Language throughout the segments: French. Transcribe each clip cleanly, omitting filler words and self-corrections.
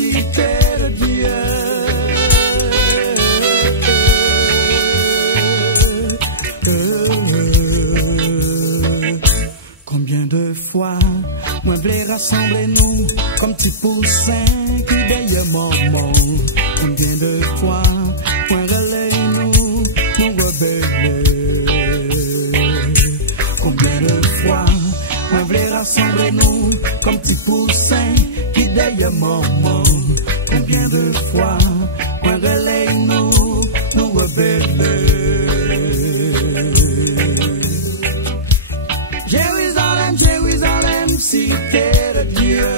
cité de Dieu. Combien de fois, moi voulais rassembler nous comme petits poussins qui veillent maman. Combien de fois, moi relais nous rebeller. Combien de fois, moi voulais rassembler nous comme petits poussins qui veillent maman. Combien de fois, moi relais nous rebeller. Jérusalem, Jérusalem, cité de Dieu.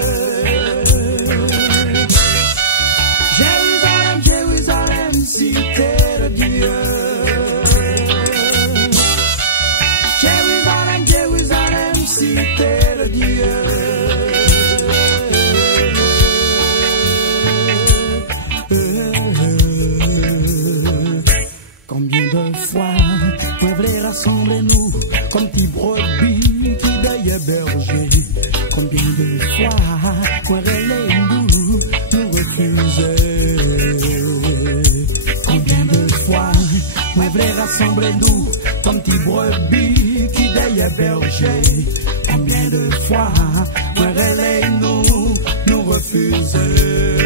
Jérusalem, Jérusalem, cité de Dieu. Jérusalem, Jérusalem, cité de Dieu. Combien de fois, on voulait rassembler nous comme petits brebis qui veillent berger. Combien de fois, on relais nous refusait. Combien de fois, on voulait rassembler nous comme petits brebis qui veillent berger. Combien de fois, on relais nous refusait.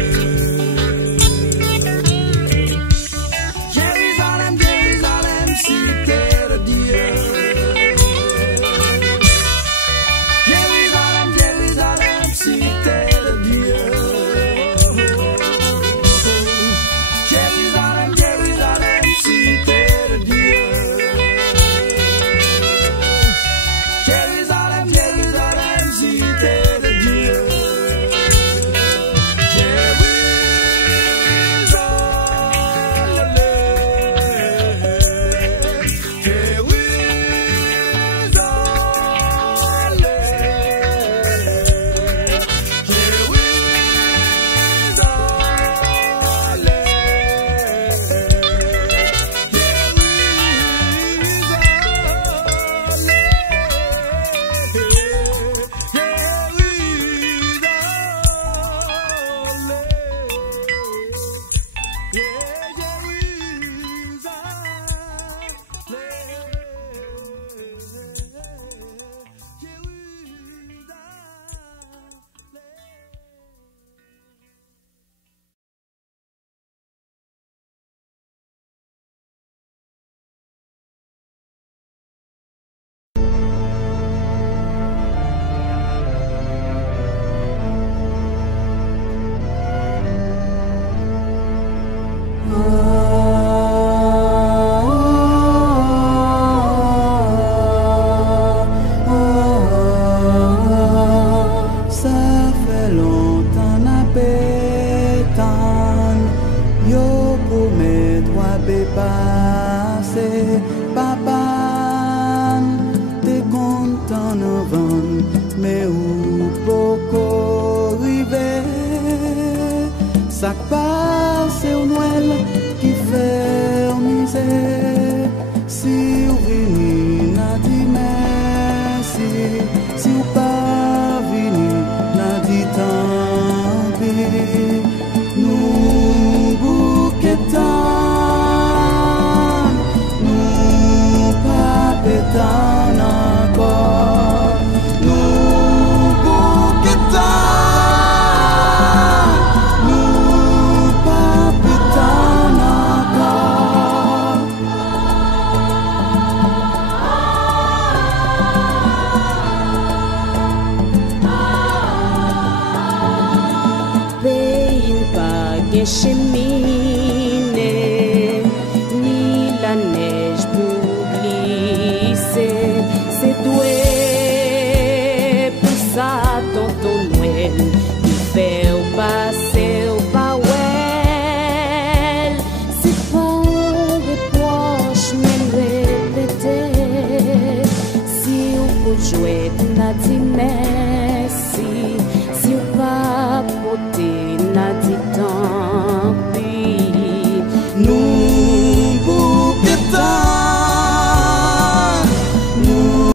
Si o papo te na de temps